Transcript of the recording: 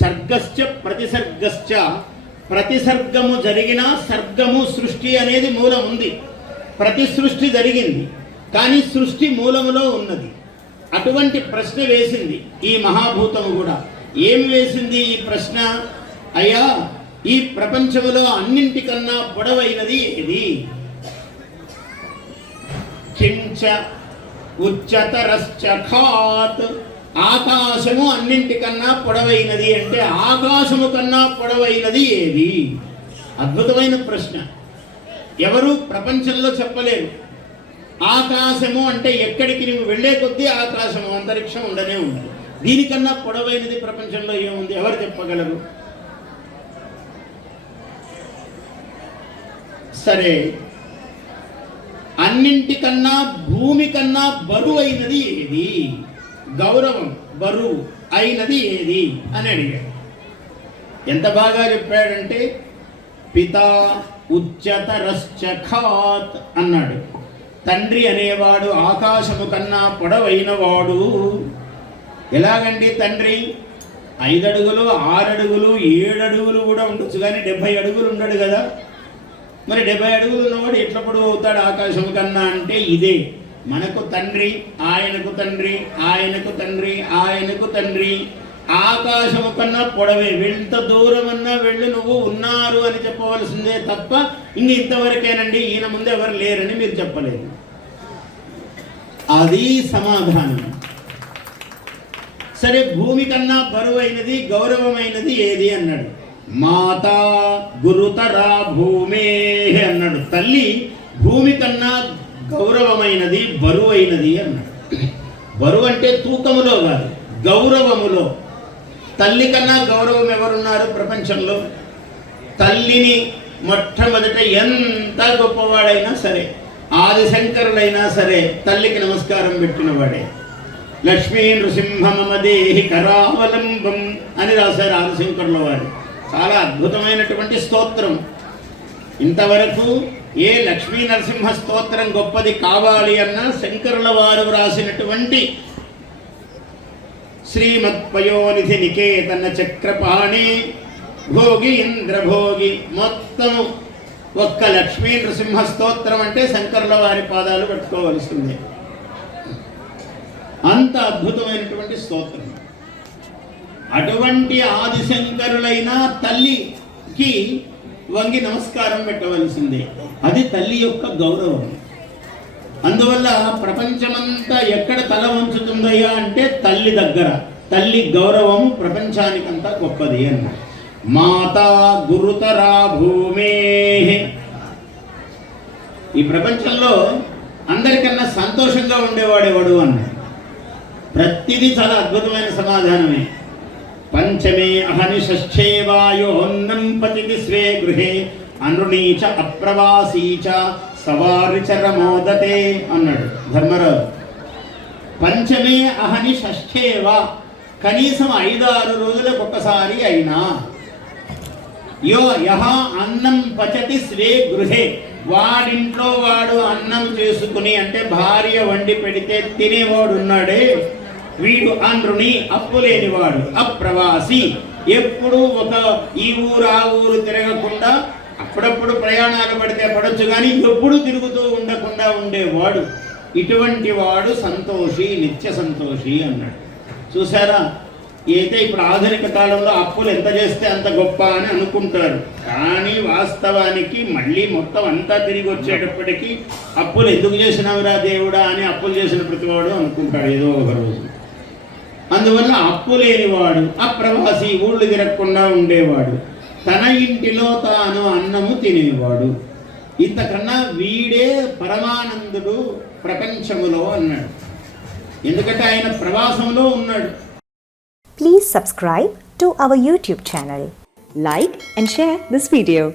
సర్గశ్చ ప్రతిసర్గశ్చ. ప్రతిసర్గము జరిగిన సర్గము సృష్టి అనేది మూలం ఉంది. ప్రతి సృష్టి జరిగింది కానీ సృష్టి మూలములో ఉన్నది. అటువంటి ప్రశ్న వేసింది ఈ మహాభూతము కూడా. ఏమి వేసింది ఈ ప్రశ్న? అయ్యా ఈ ప్రపంచములో అన్నింటికన్నా పొడవైనది ఏది? కించ ఉచ్చతరశ్చ ఖాత్. ఆకాశము అన్నింటికన్నా పొడవైనది అంటే ఆకాశము కన్నా పొడవైనది ఏది? అద్భుతమైన ప్రశ్న. ఎవరు ప్రపంచంలో చెప్పలేరు. ఆకాశము అంటే ఎక్కడికి నువ్వు వెళ్ళే కొద్దీ ఆకాశము అంతరిక్షం ఉండనే ఉండదు దీనికన్నా పొడవైనది ప్రపంచంలో ఏముంది? ఎవరు చెప్పగలరు? సరే. అన్నింటికన్నా భూమి కన్నా బరువైనది ఏది? గౌరవం బరువు అయినది ఏది? అని అడిగాడు. ఎంత బాగా చెప్పాడంటే పితా ఉచ్చత ఖాత్ అన్నాడు. తండ్రి అనేవాడు ఆకాశము కన్నా పొడవైనవాడు. ఎలాగండి తండ్రి? ఐదు అడుగులు ఆరు అడుగులు ఏడు అడుగులు కూడా ఉండొచ్చు కానీ డెబ్బై అడుగులు ఉండడు కదా. మరి డెబ్బై అడుగులు ఉన్నవాడు ఎట్లా అవుతాడు ఆకాశం కన్నా అంటే ఇదే. మనకు తండ్రి ఆయనకు తండ్రి ఆయనకు తండ్రి ఆయనకు తండ్రి. ఆకాశము కన్నా పొడవే ఎంత దూరం అన్నా వెళ్ళి నువ్వు ఉన్నారు అని చెప్పవలసిందే తప్ప ఇంక ఇంతవరకేనండి ఈయన ముందు ఎవరు లేరని మీరు చెప్పలేదు. అది సమాధానం. సరే భూమి కన్నా బరువైనది గౌరవమైనది ఏది అన్నాడు. మాత గురుతరా భూమే అన్నాడు. తల్లి భూమి కన్నా గౌరవమైనది బరువైనది అన్నాడు బరువు అంటే తూకములో కాదు గౌరవములో. తల్లి కన్నా గౌరవం ఎవరున్నారు ప్రపంచంలో? తల్లిని మొట్టమొదట ఎంత గొప్పవాడైనా సరే ఆదిశంకరుడైనా సరే తల్లికి నమస్కారం పెట్టినవాడే. లక్ష్మీ నృసింహ మమదేహి కరావలంబం అని రాశారు ఆదిశంకరుల వారు. చాలా అద్భుతమైనటువంటి స్తోత్రం. ఇంతవరకు ఏ లక్ష్మీ నరసింహ స్తోత్రం గొప్పది కావాలి అన్న శంకరుల వారు వ్రాసినటువంటి శ్రీమత్పయోనిధి నికేతన చక్రపాణి భోగి ఇంద్రభోగి మొత్తం ఒక్క లక్ష్మీ నృసింహ స్తోత్రం అంటే శంకరుల వారి పాదాలు పట్టుకోవలసిందే. అంత అద్భుతమైనటువంటి స్తోత్రం. అటువంటి ఆదిశంకరులైన తల్లికి వంగి నమస్కారం పెట్టవలసిందే. అది తల్లి యొక్క గౌరవం. అందువల్ల ప్రపంచమంతా ఎక్కడ తల వంచుతుందయ్యా అంటే తల్లి దగ్గర. తల్లి గౌరవం ప్రపంచానికంతా గొప్పది అన్న మాతా గురుతరా భూమే. ఈ ప్రపంచంలో అందరికన్నా సంతోషంగా ఉండేవాడేవాడు అన్న ప్రతిదీ చాలా అద్భుతమైన సమాధానమే. పంచమే అహని షష్ఠే పతికి స్వే గృహే అనుణీ చ అప్రవాసీ చ మోదతే అన్నాడు ధర్మరాజు. పంచమే అహని షష్ఠేవా కనీసం ఐదారు రోజులకు ఒకసారి అయినా యో యహ అన్నం పచతి స్వే గృహే వాడింట్లో వాడు అన్నం చేసుకుని అంటే భార్య వండి పెడితే తినేవాడు ఉన్నాడే వీడు అనృణి అప్పు లేనివాడు అప్రవాసి. ఎప్పుడు ఒక ఈ ఊరు ఆ ఊరు తిరగకుండా అప్పుడప్పుడు ప్రయాణాలు పడితే పడొచ్చు కానీ ఎప్పుడు తిరుగుతూ ఉండకుండా ఉండేవాడు. ఇటువంటి వాడు సంతోషి నిత్య సంతోషి అన్నాడు. చూసారా అయితే ఇప్పుడు ఆధునిక కాలంలో అప్పులు ఎంత చేస్తే అంత గొప్ప అని అనుకుంటారు. కానీ వాస్తవానికి మళ్ళీ మొత్తం అంతా తిరిగి వచ్చేటప్పటికీ అప్పులు ఎందుకు చేసినావురా దేవుడా అని అప్పులు చేసిన ప్రతివాడు అనుకుంటాడు ఏదో ఒక రోజు. అందువల్ల అప్పు లేనివాడు అప్రవాసి ఊళ్ళు తిరగకుండా ఉండేవాడు. తన ఇంటిలో తాను అన్నము తినేవాడు. ఇంతకన్నా వీడే పరమానందుడు ప్రపంచములో అన్నాడు. ఎందుకంటే ఆయన ప్రవాసంలో ఉన్నాడు. Please subscribe to our YouTube channel like and share this video